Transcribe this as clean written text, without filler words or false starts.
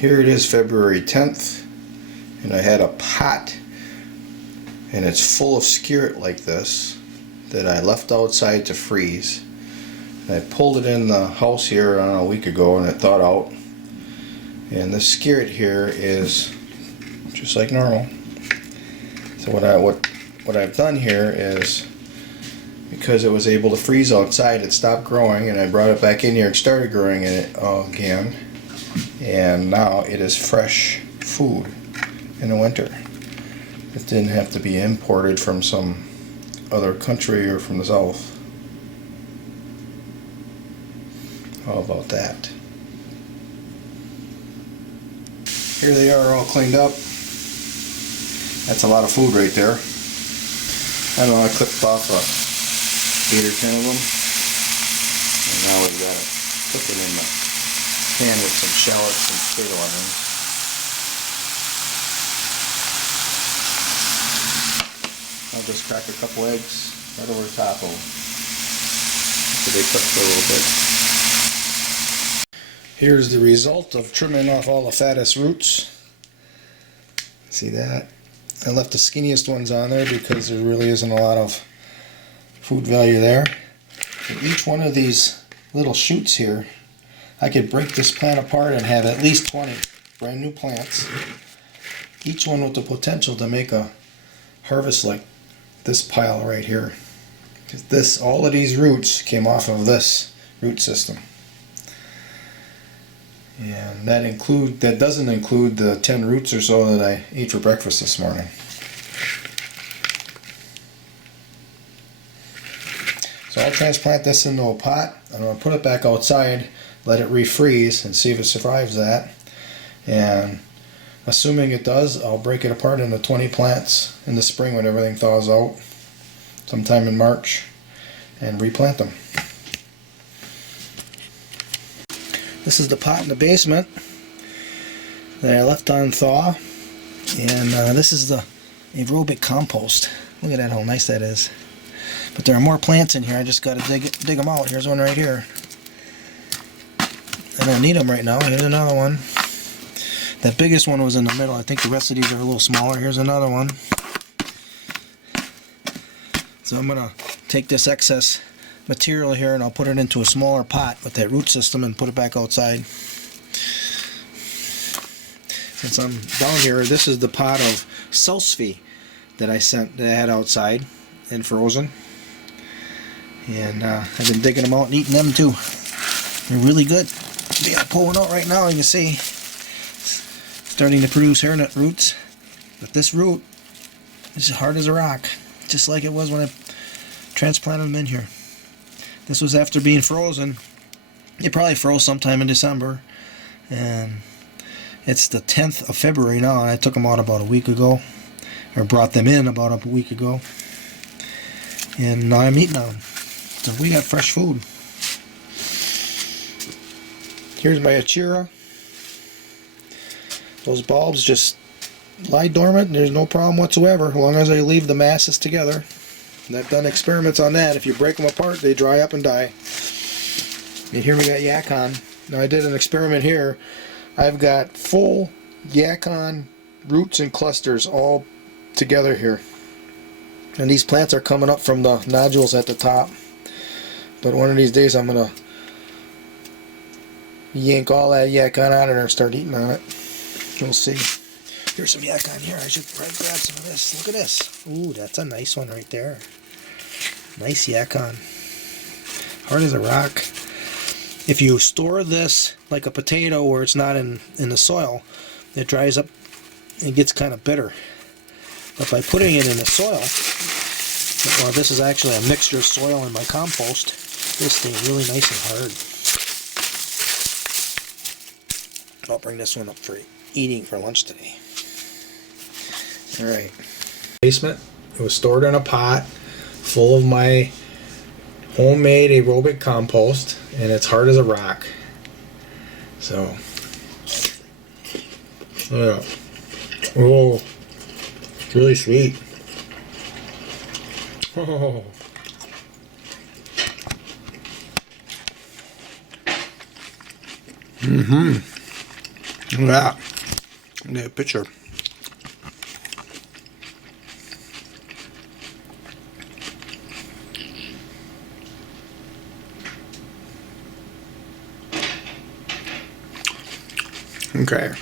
Here it is, February 10th, and I had a pot, and it's full of skirret like this that I left outside to freeze. And I pulled it in the house here a week ago, and it thawed out. And this skirret here is just like normal. So what I've done here is, because it was able to freeze outside, it stopped growing, and I brought it back in here and started growing it again. And now it is fresh food in the winter. It didn't have to be imported from some other country or from the south. How about that? Here they are, all cleaned up. That's a lot of food right there. I don't know, I clipped off 8 or 10 of them. And now we've got to put them in the pan with some shallots and potato onions. I'll just crack a couple eggs right over the top of them so they cook for a little bit. Here's the result of trimming off all the fattest roots. See that? I left the skinniest ones on there because there really isn't a lot of food value there. And each one of these little shoots here, I could break this plant apart and have at least 20 brand new plants, each one with the potential to make a harvest like this pile right here. All of these roots came off of this root system. And that doesn't include the 10 roots or so that I ate for breakfast this morning. So I'll transplant this into a pot. I'm going to put it back outside, let it refreeze, and see if it survives that. And assuming it does, I'll break it apart into 20 plants in the spring when everything thaws out, sometime in March, and replant them. This is the pot in the basement that I left on thaw, and this is the aerobic compost. Look at that, how nice that is. But there are more plants in here. I just got to dig them out. Here's one right here. I don't need them right now. Here's another one. That biggest one was in the middle. I think the rest of these are a little smaller. Here's another one. So I'm going to take this excess material here and I'll put it into a smaller pot with that root system and put it back outside. Since I'm down here, this is the pot of salsify that I had outside and frozen. And I've been digging them out and eating them too. They're really good. They are pulling out right now, you can see. Starting to produce hairnut roots. But this root is as hard as a rock, just like it was when I transplanted them in here. This was after being frozen. It probably froze sometime in December. And it's the 10th of February now, and I took them out about a week ago. Or brought them in about a week ago. And now I'm eating them. So we got fresh food. Here's my Achira. Those bulbs just lie dormant and there's no problem whatsoever as long as I leave the masses together. And I've done experiments on that. If you break them apart, they dry up and die. And here we got Yacon. Now I did an experiment here. I've got full Yacon roots and clusters all together here. And these plants are coming up from the nodules at the top. But one of these days I'm going to yank all that Yacon out of there and start eating on it. You'll see. There's some Yacon here. I should probably grab some of this. Look at this. Ooh, that's a nice one right there. Nice Yacon. Hard as a rock. If you store this like a potato where it's not in the soil, it dries up and gets kind of bitter. But by putting it in the soil, well, this is actually a mixture of soil and my compost, this stays really nice and hard. I'll bring this one up for eating for lunch today. Alright. Basement. It was stored in a pot full of my homemade aerobic compost, and it's hard as a rock. So, yeah. Oh, it's really sweet. Oh. Look at that. Look at that picture. Okay.